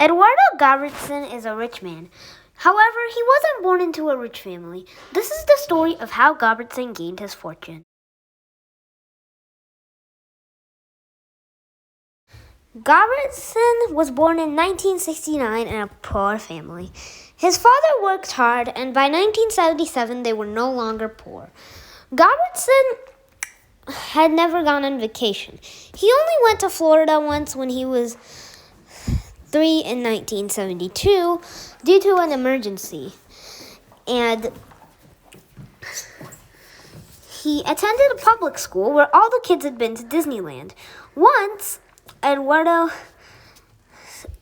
Eduardo Gobertson is a rich man. However, he wasn't born into a rich family. This is the story of how Gobertson gained his fortune. Gobertson was born in 1969 in a poor family. His father worked hard, and by 1977 they were no longer poor. Gobertson had never gone on vacation. He only went to Florida once when he was 3 in 1972 due to an emergency. And he attended a public school where all the kids had been to Disneyland. Once, Eduardo's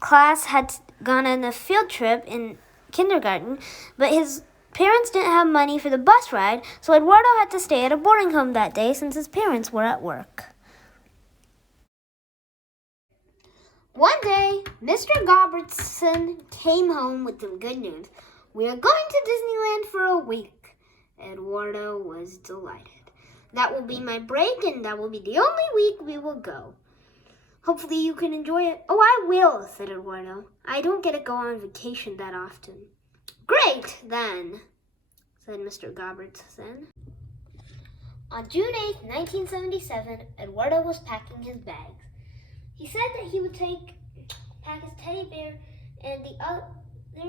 class had gone on a field trip in kindergarten, but his parents didn't have money for the bus ride, so Eduardo had to stay at a boarding home that day since his parents were at work. One day, Mr. Gobertson came home with some good news. "We are going to Disneyland for a week." Eduardo was delighted. "That will be my break, and that will be the only week we will go. Hopefully you can enjoy it." "Oh, I will," said Eduardo. "I don't get to go on vacation that often." "Great, then," said Mr. Gobertson. On June 8, 1977, Eduardo was packing his bags. He said that he would pack his teddy bear and the other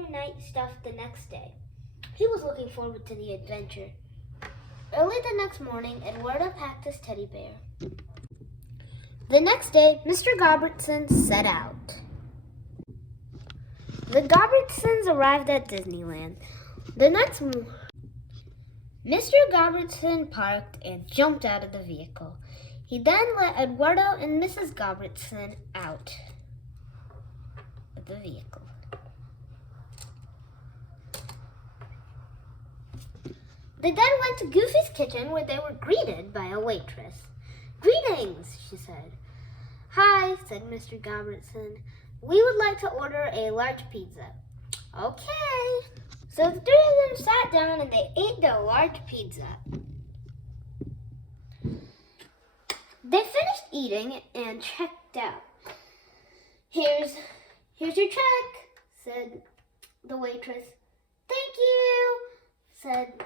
night stuff the next day. He was looking forward to the adventure. Early the next morning, Eduardo packed his teddy bear. The next day, Mr. Gobertson set out. The Gobertsons arrived at Disneyland. The next morning, Mr. Gobertson parked and jumped out of the vehicle. He then let Eduardo and Mrs. Gobertson out of the vehicle. They then went to Goofy's kitchen where they were greeted by a waitress. "Greetings," she said. "Hi," said Mr. Gobertson. "We would like to order a large pizza." "Okay." So the three of them sat down and they ate their large pizza. They finished eating and checked out. Here's your check," said the waitress. "Thank you," said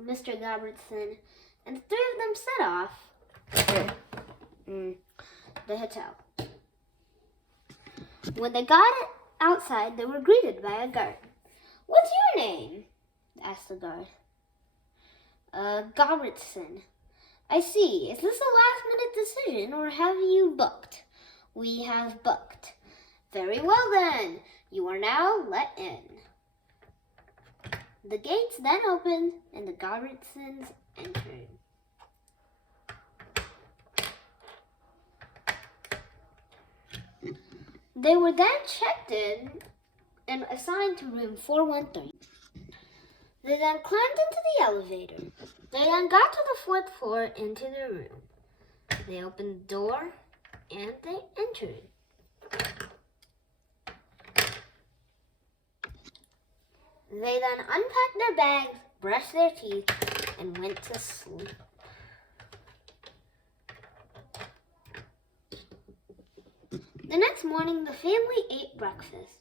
Mr. Gobertson, and the three of them set off to the hotel. When they got outside, they were greeted by a guard. "What's your name?" asked the guard. "Gobertson." "I see. Is this a last-minute decision, or have you booked?" "We have booked." "Very well, then. You are now let in." The gates then opened, and the Gobertsons entered. They were then checked in and assigned to room 413. They then climbed into the elevator. They then got to the 4th floor into their room. They opened the door and they entered. They then unpacked their bags, brushed their teeth, and went to sleep. The next morning, the family ate breakfast.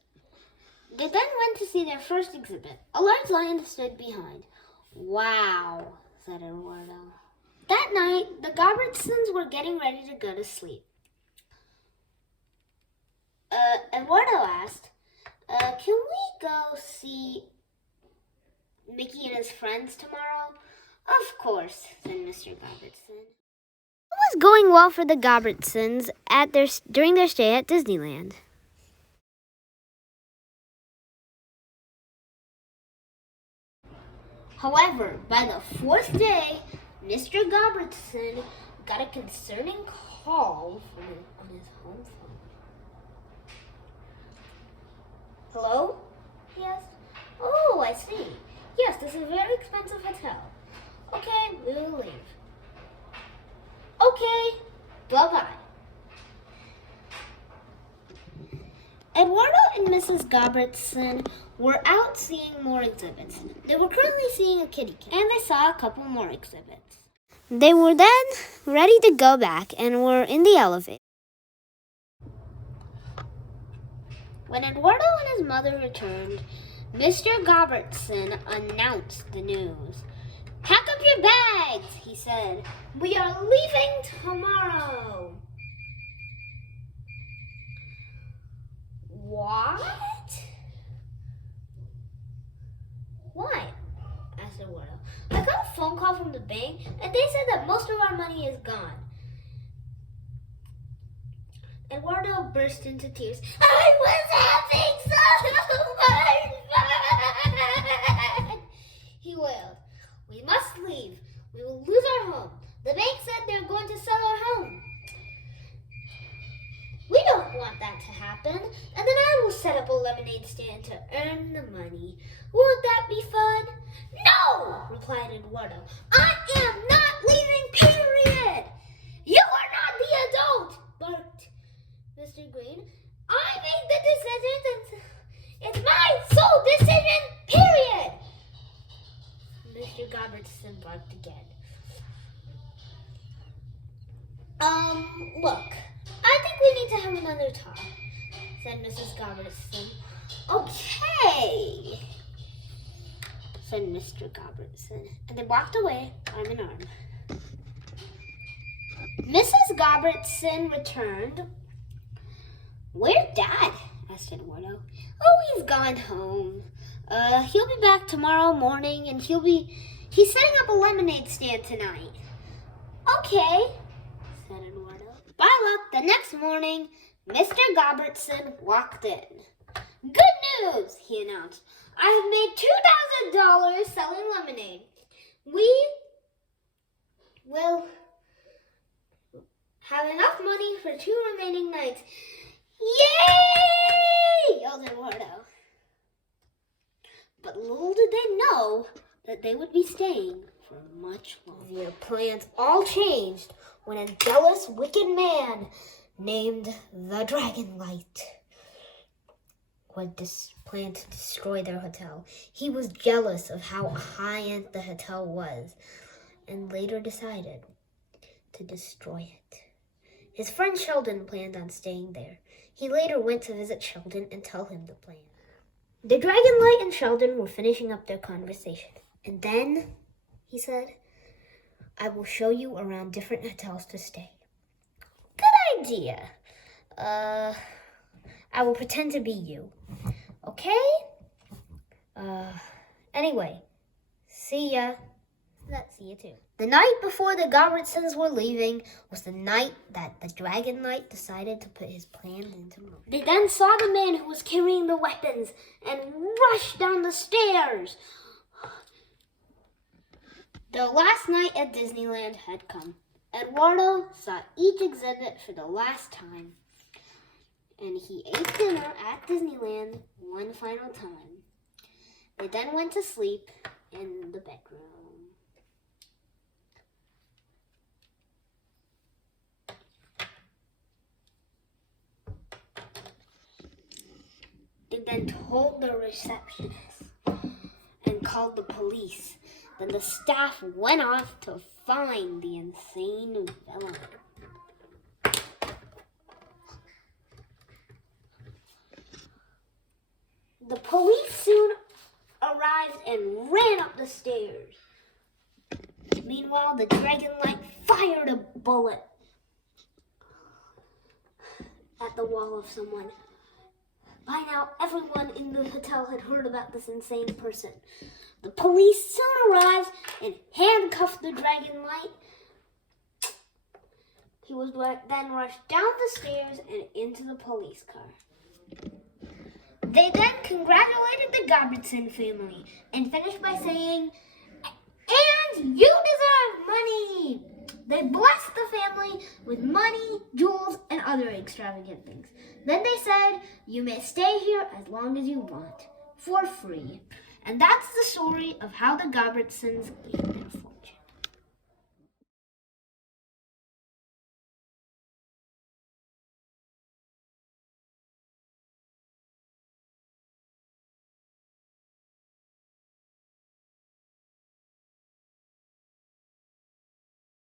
They then went to see their first exhibit. A large lion stood behind. "Wow," said Eduardo. That night, the Gobertsons were getting ready to go to sleep. Eduardo asked, "Can we go see Mickey and his friends tomorrow?" "Of course," said Mr. Gobertson. It was going well for the Gobertsons during their stay at Disneyland. However, by the 4th day, Mr. Gobertson got a concerning call on his home phone. "Hello?" he asked. "Oh, I see. Yes, this is a very expensive hotel. Okay, we will leave." "Okay, bye-bye." Eduardo and Mrs. Gobertson were out seeing more exhibits. They were currently seeing a kitty cat, and they saw a couple more exhibits. They were then ready to go back and were in the elevator. When Eduardo and his mother returned, Mr. Gobertson announced the news. "Pack up your bags," he said. "We are leaving tomorrow." "What? Why?" asked Eduardo. "I got a phone call from the bank, and they said that most of our money is gone." Eduardo burst into tears. "I was having so much fun!" he wailed. "We must leave. We will lose our home. The bank said they're going to sell our home. We don't want that to happen. And then I will set up a lemonade stand to earn the money. Won't that be fun?" "No!" replied Eduardo. "I am not leaving, period." "You are not the adult!" barked Mr. Green. "I made the decision. It's my sole decision, period." Mr. Gobertson barked again. Look, I think we need to have another talk," said Mrs. Gobertson. "Okay," said Mr. Gobertson, and they walked away arm in arm. Mrs. Gobertson returned. "Where's Dad?" asked Eduardo. "Oh, he's gone home. He'll be back tomorrow morning, and he's setting up a lemonade stand tonight." "Okay," said Eduardo. By luck, the next morning, Mr. Gobertson walked in. "Good news," he announced. "I have made $2,000 selling lemonade. We will have enough money for 2 remaining nights." "Yay!" yelled Eduardo. But little did they know that they would be staying for much longer. Their plans all changed when a jealous, wicked man named the Dragonlight planned to destroy their hotel. He was jealous of how high-end the hotel was and later decided to destroy it. His friend Sheldon planned on staying there. He later went to visit Sheldon and tell him the plan. The Dragonlight and Sheldon were finishing up their conversation. "And then," he said, "I will show you around different hotels to stay." "Good idea. I will pretend to be you. Okay? Anyway, see ya." See you too. The night before the Gobertsons were leaving was the night that the Dragonlight decided to put his plans into motion. They then saw the man who was carrying the weapons and rushed down the stairs. The last night at Disneyland had come. Eduardo saw each exhibit for the last time, and he ate dinner at Disneyland one final time. They then went to sleep in the bedroom. They then told the receptionist and called the police. Then the staff went off to find the insane villain. The police soon arrived and ran up the stairs. Meanwhile, the Dragonlight fired a bullet at the wall of someone. By now, everyone in the hotel had heard about this insane person. The police soon arrived and handcuffed the Dragonlight. He was then rushed down the stairs and into the police car. They then congratulated the Gobertson family and finished by saying, "And you deserve money!" They blessed the family with money, jewels, and other extravagant things. Then they said, "You may stay here as long as you want, for free." And that's the story of how the Gobertsons gained their